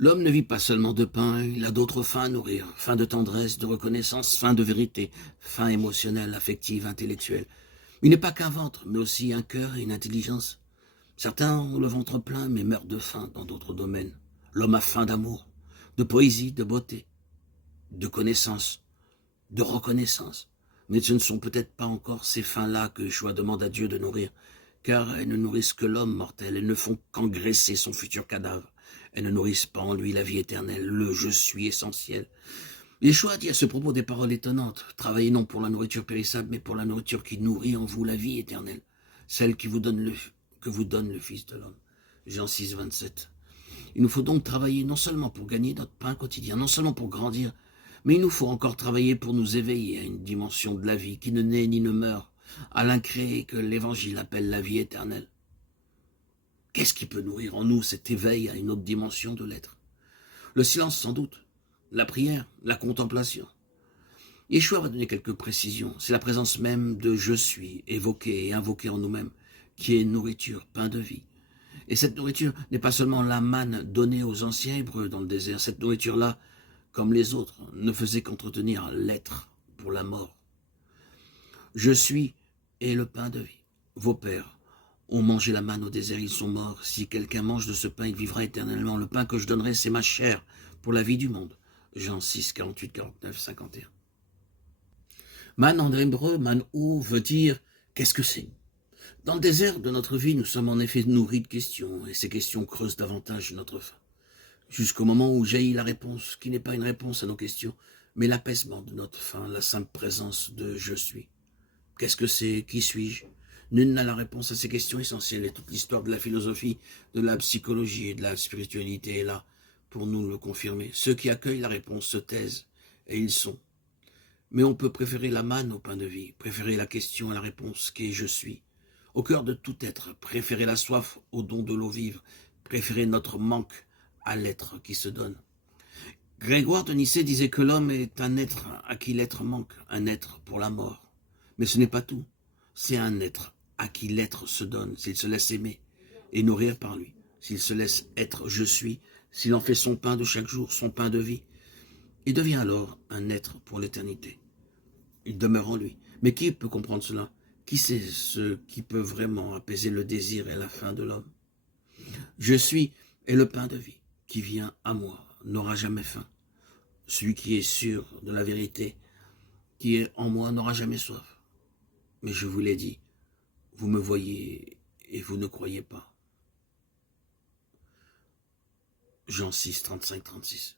L'homme ne vit pas seulement de pain, il a d'autres fins à nourrir, faim de tendresse, de reconnaissance, faim de vérité, faim émotionnelle, affective, intellectuelle. Il n'est pas qu'un ventre, mais aussi un cœur et une intelligence. Certains ont le ventre plein, mais meurent de faim dans d'autres domaines. L'homme a faim d'amour, de poésie, de beauté, de connaissance, de reconnaissance. Mais ce ne sont peut-être pas encore ces faims-là que Yeshua demande à Dieu de nourrir, car elles ne nourrissent que l'homme mortel, elles ne font qu'engraisser son futur cadavre. Elles ne nourrissent pas en lui la vie éternelle, le je suis essentiel. Yeshua dit à ce propos des paroles étonnantes. Travaillez non pour la nourriture périssable, mais pour la nourriture qui nourrit en vous la vie éternelle, celle que vous donne le Fils de l'homme. Jean 6, 27. Il nous faut donc travailler non seulement pour gagner notre pain quotidien, non seulement pour grandir, mais il nous faut encore travailler pour nous éveiller à une dimension de la vie qui ne naît ni ne meurt, à l'incréé que l'Évangile appelle la vie éternelle. Qu'est-ce qui peut nourrir en nous cet éveil à une autre dimension de l'être? Le silence sans doute, la prière, la contemplation. Yeshua va donner quelques précisions. C'est la présence même de « je suis » évoquée et invoquée en nous-mêmes, qui est nourriture, pain de vie. Et cette nourriture n'est pas seulement la manne donnée aux anciens Hébreux dans le désert. Cette nourriture-là, comme les autres, ne faisait qu'entretenir l'être pour la mort. Je suis est le pain de vie. Vos pères ont mangé la manne au désert, ils sont morts. Si quelqu'un mange de ce pain, il vivra éternellement. Le pain que je donnerai, c'est ma chair pour la vie du monde. Jean 6, 48, 49, 51. Man en hébreu, man-ou, veut dire « qu'est-ce que c'est ?» Dans le désert de notre vie, nous sommes en effet nourris de questions, et ces questions creusent davantage notre faim. Jusqu'au moment où jaillit la réponse, qui n'est pas une réponse à nos questions, mais l'apaisement de notre faim, la simple présence de « je suis ». Qu'est-ce que c'est? Qui suis-je? Nul n'a la réponse à ces questions essentielles, et toute l'histoire de la philosophie, de la psychologie et de la spiritualité est là pour nous le confirmer. Ceux qui accueillent la réponse se taisent, et ils sont. Mais on peut préférer la manne au pain de vie, préférer la question à la réponse qui est « je suis ». Au cœur de tout être, préférer la soif au don de l'eau vive, préférer notre manque à l'être qui se donne. Grégoire de Nyssée disait que l'homme est un être à qui l'être manque, un être pour la mort. Mais ce n'est pas tout, c'est un être à qui l'être se donne, s'il se laisse aimer et nourrir par lui, s'il se laisse être « je suis », s'il en fait son pain de chaque jour, son pain de vie. Il devient alors un être pour l'éternité. Il demeure en lui. Mais qui peut comprendre cela? Qui sait ce qui peut vraiment apaiser le désir et la faim de l'homme? Je suis est le pain de vie qui vient à moi, n'aura jamais faim. Celui qui est sûr de la vérité, qui est en moi, n'aura jamais soif. Mais je vous l'ai dit, vous me voyez et vous ne croyez pas. Jean 6, 35, 36.